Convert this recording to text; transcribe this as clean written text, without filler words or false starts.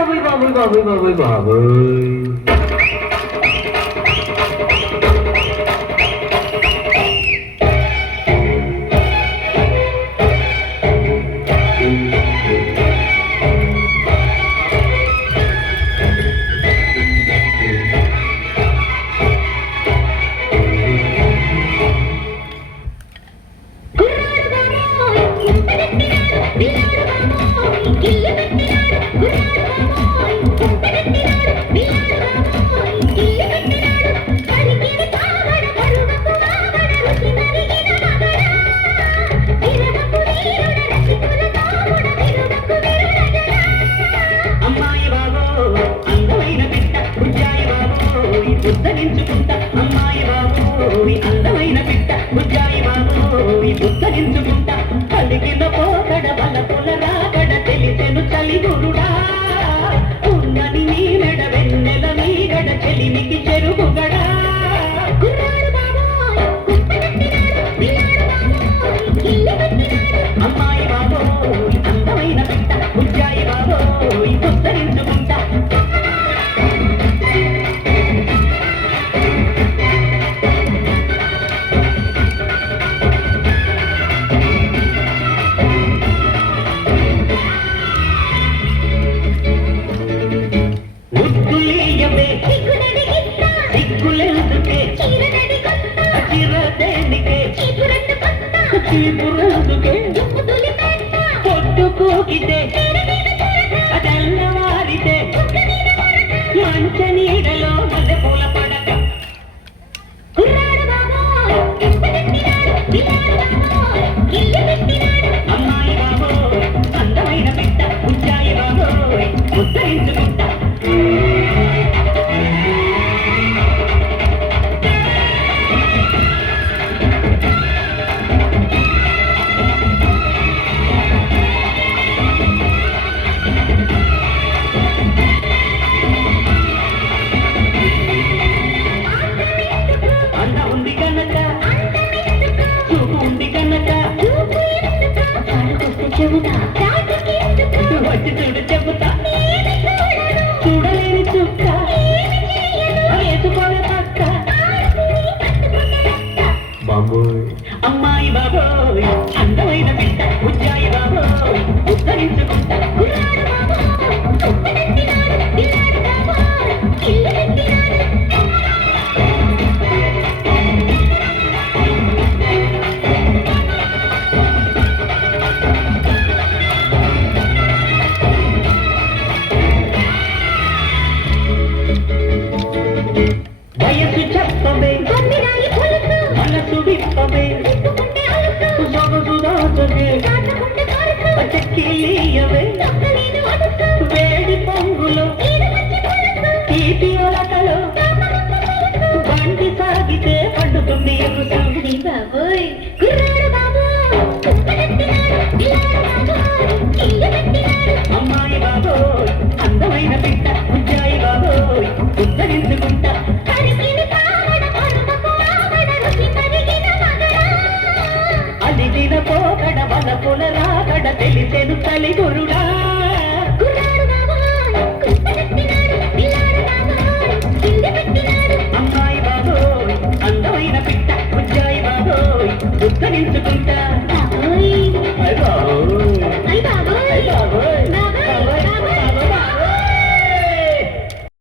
బాబోయ్ బాబోయ్ బాబోయ్ బాబోయ్ బాబోయ్. అందమైన బిడ్డ బుజ్జాయి బాబోయ్ ఉద్ధరించుకుంటా కలిగిన పోకడ బల పొల రాగడ తెలిసెను చలి గురుడా ఉన్నని నీ మెడ వెన్నెల మీగడ చెలిమికి చెరుగుగడా అమ్మాయి బాబోయ్ అందమైన బిడ్డ బుజ్జాయి బాబోయ్ ఉద్ధరించుకుంటా పొట్టుకోకితే అదల్లవారితే మంచ నీడలో మల్లె పూల పడక అమ్మాయి బాబోయ్ అందమైన బిడ్డ బుజ్జాయి బాబోయ్ ఉద్ధరించుకుంటా వచ్చి చూడు